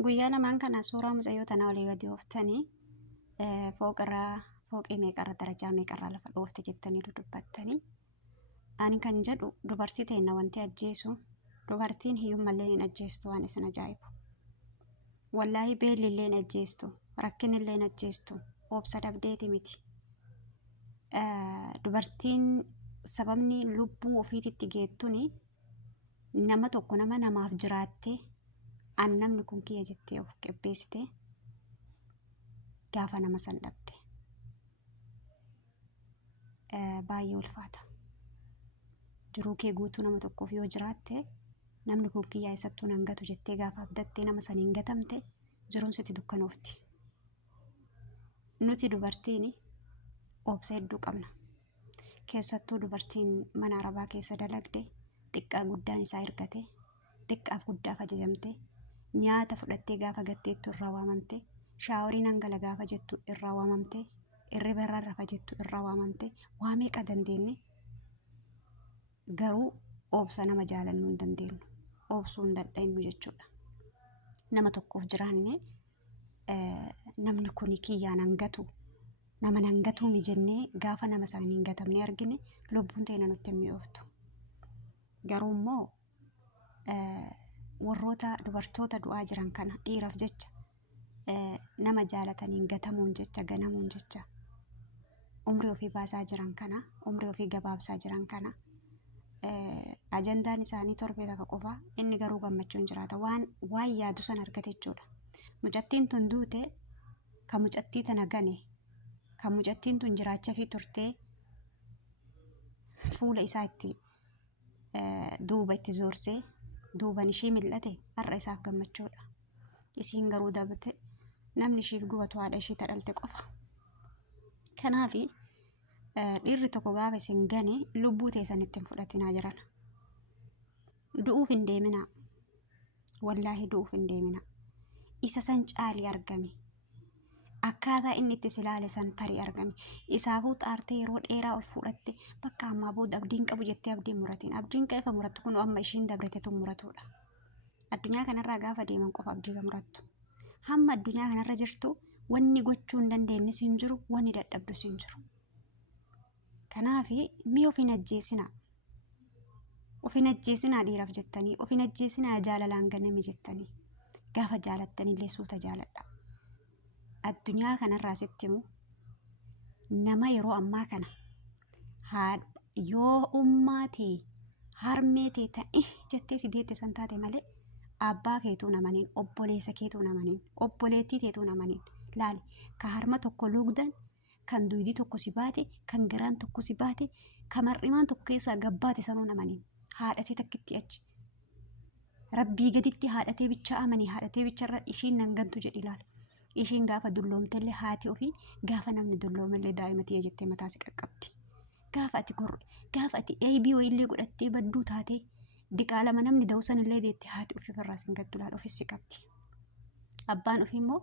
Guyyaa lamaan kana suuraa mucayyoo tanaa olii gadi ooftanii fooqii meeqarra darajaa meeqarraa lafa dhoofte jettanii dudubbattanii ani kan jedhu dubartii ta'inna wanti ajjeesu dubartiin hiyyummallee hin ajjeestu waan isin ajaa'ibu. Wallaahi beelli illee hin ajjeestu rakkin illee hin ajjeestu obsa dhabdeeti miti. Dubartiin sababni lubbuu ofiititti geettuni nama tokko nama namaaf jiraattee an namni kun kiyya jettee of qopheessite gaafa nama san dhabde baay'ee ulfaata. Jiruu kee guutuu nama tokkoof yoo jiraatte namni kun kiyyaa isattuu nan gatu jettee gaafa abdattee nama saniin gatamte jiruun sitti dukkanoofti. Nuti dubartiin obsa hedduu qabna. Keessattuu dubartiin mana arabaa keessa dalagde xiqqaa guddaan isaa ergate xiqqaaf guddaaf ajajamte nyaata fudhattee gaafa gatteettu irraa waamamte shaaworiin hangala gaafa jettu irraa waamamte irriba irraa rafa jettu irraa waamamte waa meeqa dandeenye garuu obsa nama jaalannuu hin dandeenyu obsuu hin dadhabnu jechuudha. Nama tokkoof jiraanne namni kuni kiyyaan hangatu nama nangatuu mi jennee gaafa nama isaanii hin gatamne argine lubbuun ta'e nutti hin mi'ooftu. Garuu immoo warroota dubartoota du'aa jiran kana dhiiraaf jecha nama jaalataniin gatamuun jecha ganamuun jecha umrii ofii baasaa jiran kana umrii ofii gabaabsaa jiran kana ajandaan isaanii torbee takka qofa inni garuu gammachuun jiraata waan yaadu san argate jechuudha. Mucattiin tun duute kan mucattii tana gane kan mucattiin tun jiraachaa fi turtee fuula isaa itti duuba itti zoorsee duuban ishii mil'ate har'a isaaf gammachuudha. Isiin garuu dabte namni ishiif gubatu haadha ishii tadhalte qofa. Kanaaf dhiirri tokko gaafa isin gane lubbuu teessan ittiin fudhatinaa jiran. Du'uuf hin deeminaa. Wallaahi du'uuf hin deeminaa. Isa san caalii argame. Akkaataa inni itti silaale san tarii argame. Isaafuu xaartee yeroo dheeraa ol fudhatte bakka ammaa booda abdiin qabu jettee abdiin muratiin. Abdiin qabu murattu kun amma ishiin dabretetu muratudha. Addunyaa kanarraa gaafa deeman qofa abdii murattu. Hamma addunyaa kanarra jirtu wanni gochuu hin dandeenye sin jiru wanni dadhabdu sin jiru. Kanaaf mee of hin ajjeesinaa. Of hin ajjeesinaa dhiiraaf jettanii of hin ajjeesinaa jaalalaan ganame jettanii gaafa jaalattanillee suuta jaaladha. Addunyaa kanarraa sitti himu nama yeroo ammaa kana yoo ummaa ta'e harmee ta'e ta'e jettee si deette san taate malee abbaa keetuu namaniin obboleessa keetuu namaniin obboleettii teetuu namaniin laali ka harma tokko lugdan kan duudii tokko si baate kan garaan tokko si baate kan mar'imaan tokko keessaa gabbaate sanuu namaniin haadhatee takkitti achi rabbii gaditti haadhatee bicha amanii haadhatee bicharra ishiin nan gantu jedhi laala. Ishiin gaafa dulloomtellee haati ofii gaafa namni dulloomellee daa'imatii jettee mataa si qaqqabdi. Gaafa ati eebii wayiillee godhattee badduu taatee diqaalama namni da'usanillee deettee haati ofii ofirraa sin gaddu laala ofis si qabdi. Abbaan ofii immoo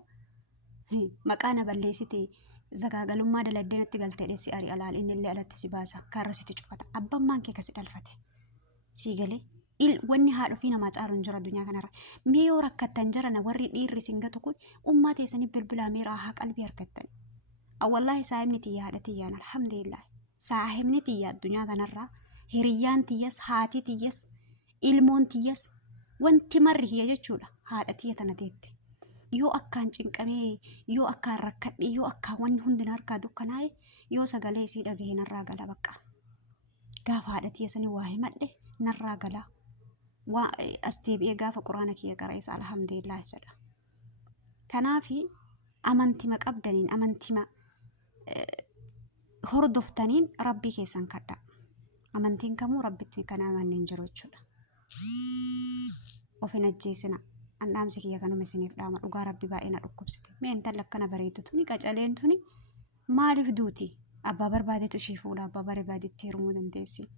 maqaa na balleessite zagaagalummaa daladdee natti galtee dheessi arii alaal innillee alatti si baasa karra sitti cufata. Abbaan maankee kasi dhalfate sii galee. Wanni haadha ofii namaa caalu hin jiru addunyaa kanarra. Mee yoo rakkattan jarana warri dhiirri singatu kun ummaa teessanii bilbilaa meeraa haa qalbii argattani. Wallaahi saahibni tiyyaa haadha tiyyaan alhamdulillah. Saahibni tiyyaa addunyaa kanarraa hiriyyaan tiyyas haati tiyyas ilmoon tiyyas wanti marri kiyya jechuudha haadha tiyya tana teette. Yoo akkaan cinqamee yoo akkaan rakkadhe yoo akkaan wanni hundina harkaa dukkanaa'e yoo sagalee isii dhagahee narraa gala bakka. Gaafa haadha tiyya sanii waa himadhe narraa gala. As deebi'ee gaafa quraana kiyya qara'eessa alhamdulillah jedha. Kanaaf amantima qabdaniin amantima hordoftaniin rabbii keessan kadha. Amantiin kamuu rabbitti kan amanneen jiru jechuudha. Of hin ajjeesina. Andhaamsi kiyya kanuma isiniif dhaama dhugaa rabbi baay'ee na dhukkubsite. Mee intalli akkana bareedu tuni qacaleen tuni maaliif duuti? Abbaa barbaadetu ishii fuudha abbaa barbaadetti heerumuu dandeessi.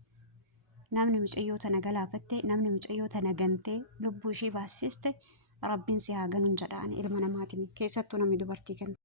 Namni mucayyoo tana galaafatte namni mucayyoo tana gantee lubbuu ishii baasiste rabbiin si haa ganuun jedhaan ilma namaatiin keessattuu namni dubartii kan